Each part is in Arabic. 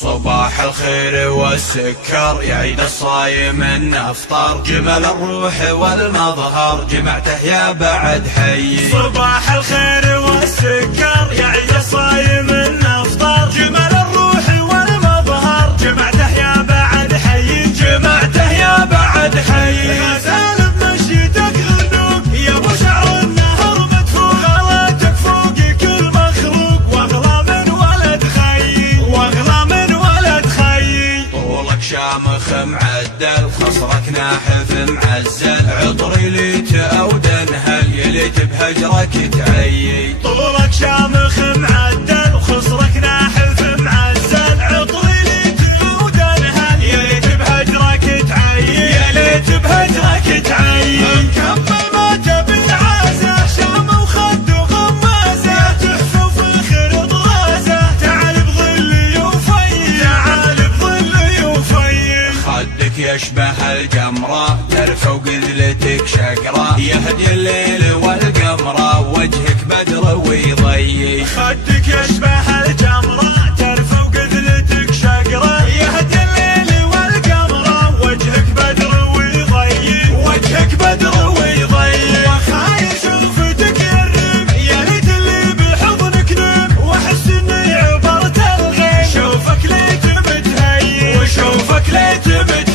صباح الخير والسكر يعيد الصايم النفطر، جمل الروح والمظهر جمعته يا بعد حي. صباح الخير والسكر يعيد الصايم النفطر، جمل الروح والمظهر جمعته يا بعد حي. جمعته يا بعد حي. غزال بمشيتك غنوق يا ابو شعر النهر مدفوق، غلاتك فوق كل مخلوق واغلى من ولد خي، واغلى من ولد خي. طولك شامخ معدل خصرك ناحف معزل، عطري ليت او دنهل يليت بهجرك تعيي. طولك شامخ معدل وخصرك ناحف معزل، عطري ليت او دنهل يليت بهجرك تعيي، يليت بهجرك تعيي. مكمل ما تبي عازه شام وخد وغمازه، تحفه في الخير طرازه، تعال بظلي وفي، تعال بظلي وفي. خدك يشبه الجمرة ترفع وقذلتك شقرة، يهدي الليل والقمرة وجهك بدر ويضيي. خدك يشبه الجمرة ترفع وقذلتك شقرة، يهدي الليل والقمرة وجهك بدر ويضيي، وجهك بدر ويضيي. وخايل شوفتك يرم يا ليت اللي بحضنك نم، واحس اني عبرت الغيم، شوفك ليت متهيي، وشوفك ليت متهيي.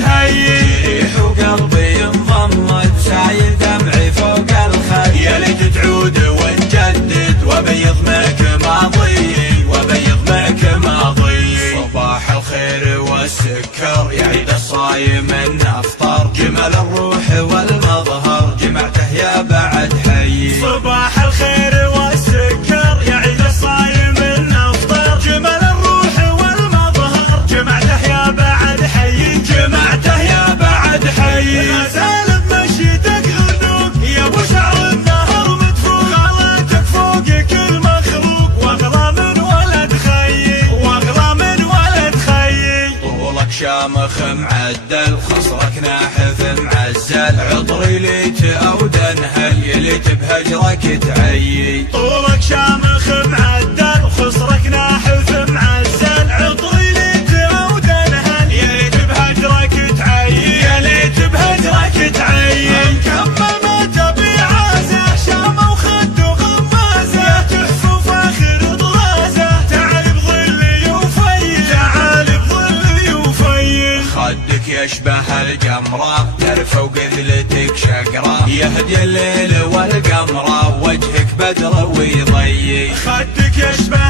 جريح وقلبي انضمد سايل دمعي فوق الخد، يا ليت تعود ونجدد وبيض معك ماضي، وبيض معك ماضي. صباح الخير والسكر يعيد الصايم النفطر، جمل الروح والمظهر جمعته يا بعد حي. صباح الخير والسكر يعيد الصايم النفطر، جمل الروح والمظهر جمعته يا بعد حي، جمعته يا بعد حي. غزال بمشيتك غنوق يا ابو شعر النهر مدفوق، غلاتك فوق كل مخلوق واغلى من ولد خي، واغلى من ولد خي. طولك شامخ معدل خصرك ناحف معزل، عطري ليت او دنهل يليت بهجرك تعيي. طولك شامخ معدل وخصرك ناحف معزل، عطري ليت او دنهل يليت بهجرك تعيي، يليت بهجرك تعيي. مكمل ما تبي عازه شام وخد وغمازه، تحفه فاخر طرازه، تعال بظلي وفي، تعال بظلي وفي. خدك يشبه الجمرة ترفع وقذلتك شقرة، يهدي الليل والقمرة وجهك بدر ويضيي. خدك يشبه